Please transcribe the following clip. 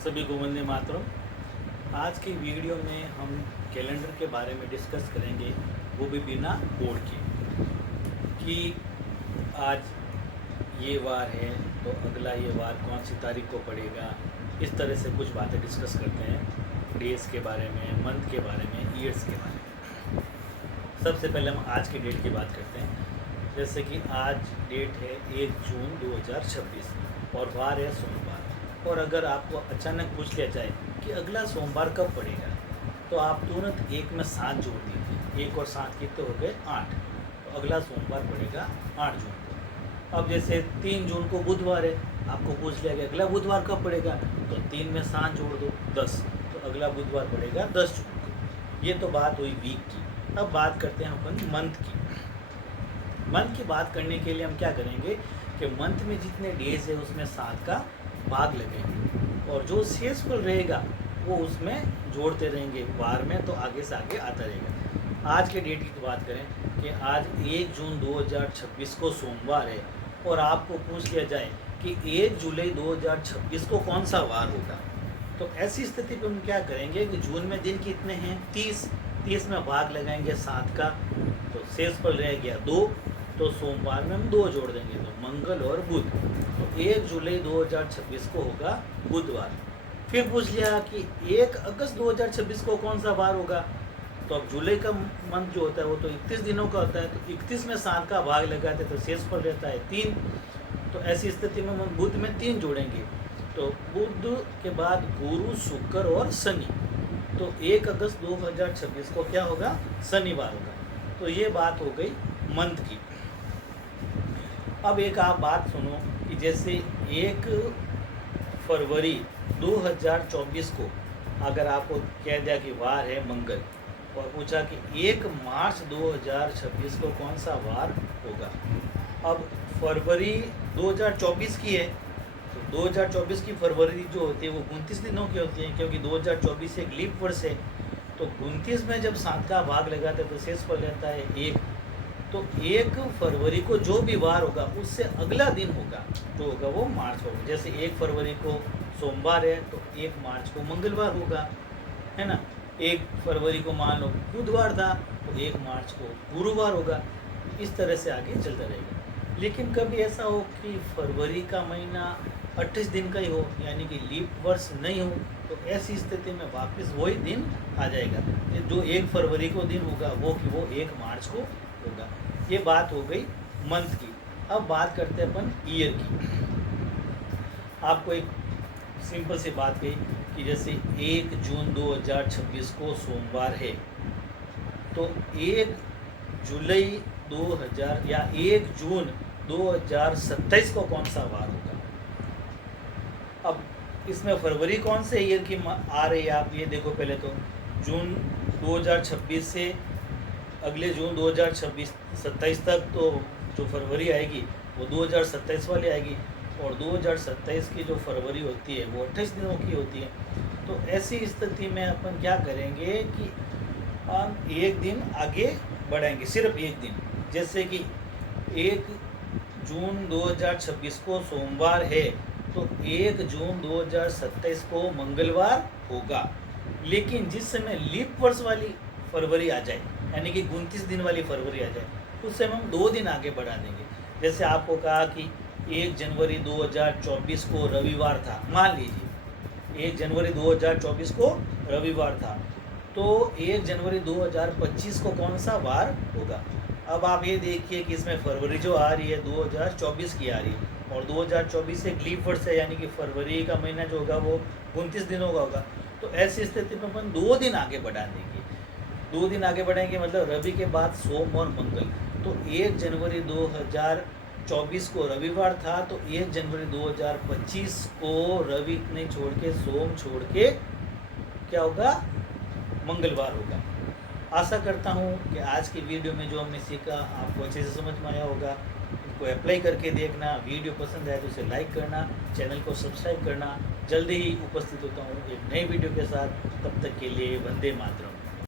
सभी को वंदे मातरम। आज की वीडियो में हम कैलेंडर के बारे में डिस्कस करेंगे, वो भी बिना कोड के, कि आज ये वार है तो अगला ये वार कौन सी तारीख को पड़ेगा। इस तरह से कुछ बातें डिस्कस करते हैं, डेज के बारे में, मंथ के बारे में, ईयर्स के बारे में। सबसे पहले हम आज की डेट की बात करते हैं। जैसे कि आज डेट है 1 जून 2026 और वार है सोमवार। और अगर आपको अचानक पूछ लिया जाए कि अगला सोमवार कब पड़ेगा, तो आप तुरंत एक में 7 जोड़ दीजिए। 1 और 7 कितने हो गए? 8। तो अगला सोमवार पड़ेगा 8 जून को। अब जैसे 3 जून को बुधवार है, आपको पूछ लिया कि अगला बुधवार कब पड़ेगा, तो 3 में 7 जोड़ दो, 10। तो अगला बुधवार पड़ेगा 10 जून को। ये तो बात हुई वीक की। अब बात करते हैं अपन मंथ की। मंथ की बात करने के लिए हम क्या करेंगे कि मंथ में जितने डेज है उसमें 7 का भाग लगेंगे और जो शेषफल रहेगा वो उसमें जोड़ते रहेंगे वार में, तो आगे से आगे आता रहेगा। आज के डेट की बात करें कि आज 1 जून 2026 को सोमवार है और आपको पूछ लिया जाए कि 1 जुलाई 2026 को कौन सा वार होगा, तो ऐसी स्थिति पर हम क्या करेंगे कि जून में दिन कितने हैं? 30 में भाग लगाएंगे 7 का, तो शेषफल रह गया 2। तो सोमवार में हम 2 जोड़ देंगे, तो मंगल और बुध। तो 1 जुलाई 2026 को होगा बुधवार। फिर पूछ लिया कि 1 अगस्त 2026 को कौन सा वार होगा, तो अब जुलाई का मंथ जो होता है वो तो 31 दिनों का होता है, तो 31 में 7 का भाग लगाते तो शेषफल रहता है 3। तो ऐसी स्थिति में हम बुध में 3 जोड़ेंगे, तो बुध के बाद गुरु, शुक्र और शनि। तो 1 अगस्त 2026 को क्या होगा? शनिवार होगा। तो ये बात हो गई मंथ की। अब एक आप बात सुनो कि जैसे 1 फरवरी 2024 को अगर आपको कह दिया कि वार है मंगल, और पूछा कि 1 मार्च 2026 को कौन सा वार होगा। अब फरवरी 2024 की है, तो 2024 की फरवरी जो होती है वो 29 दिनों की होती है, क्योंकि 2024 एक लीप वर्ष है। तो 29 में जब 7 का भाग लगाते हैं तो शेषफल रहता है 1। तो 1 फरवरी को जो भी वार होगा उससे अगला दिन होगा जो होगा वो मार्च होगा। जैसे 1 फरवरी को सोमवार है तो 1 मार्च को मंगलवार होगा, है ना। 1 फरवरी को मान लो बुधवार था तो 1 मार्च को गुरुवार होगा। इस तरह से आगे चलता रहेगा। लेकिन कभी ऐसा हो कि फरवरी का महीना 28 दिन का ही हो, यानी कि लीप वर्ष नहीं हो, तो ऐसी स्थिति में वापस वही दिन आ जाएगा। जो 1 फरवरी को दिन होगा वो 1 मार्च को होगा। ये बात हो गई मंथ की। अब बात करते हैं अपन ईयर की। आपको एक सिंपल सी बात कही कि जैसे 1 जून 2026 को सोमवार है, तो 1 जुलाई 2000 या 1 जून 2027 को कौन सा वार होगा। अब इसमें फरवरी कौन से ईयर की आ रही है, आप ये देखो। पहले तो जून 2026 से अगले जून 2027 तक तो जो फरवरी आएगी वो 2027 वाली आएगी, और 2027 की जो फरवरी होती है वो 28 दिनों की होती है। तो ऐसी स्थिति में अपन क्या करेंगे कि हम एक दिन आगे बढ़ाएंगे, सिर्फ एक दिन। जैसे कि 1 जून 2026 को सोमवार है तो 1 जून 2027 को मंगलवार होगा। लेकिन जिस समय लीप वर्ष वाली फरवरी आ जाए, यानी कि 29 दिन वाली फरवरी आ जाए, उस समय हम 2 दिन आगे बढ़ा देंगे। जैसे आपको कहा कि 1 जनवरी 2024 को रविवार था, मान लीजिए 1 जनवरी 2024 को रविवार था, तो 1 जनवरी 2025 को कौन सा वार होगा। अब आप ये देखिए कि इसमें फरवरी जो आ रही है 2024 की आ रही है, और 2024 एक लीप वर्ष है, यानी कि फरवरी का महीना जो होगा वो 29 दिनों का होगा। तो ऐसी स्थिति में अपन 2 दिन आगे बढ़ा देंगे। 2 दिन आगे बढ़ेंगे, मतलब रवि के बाद सोम और मंगल। तो 1 जनवरी 2024 को रविवार था, तो 1 जनवरी 2025 को रवि नहीं छोड़ के, सोम छोड़ के क्या होगा? मंगलवार होगा। आशा करता हूँ कि आज की वीडियो में जो हमने सीखा आपको अच्छे से समझ में आया होगा। इनको अप्लाई करके देखना। वीडियो पसंद आए तो उसे लाइक करना, चैनल को सब्सक्राइब करना। जल्दी ही उपस्थित होता हूँ एक नई वीडियो के साथ। तब तक के लिए वंदे मातरम।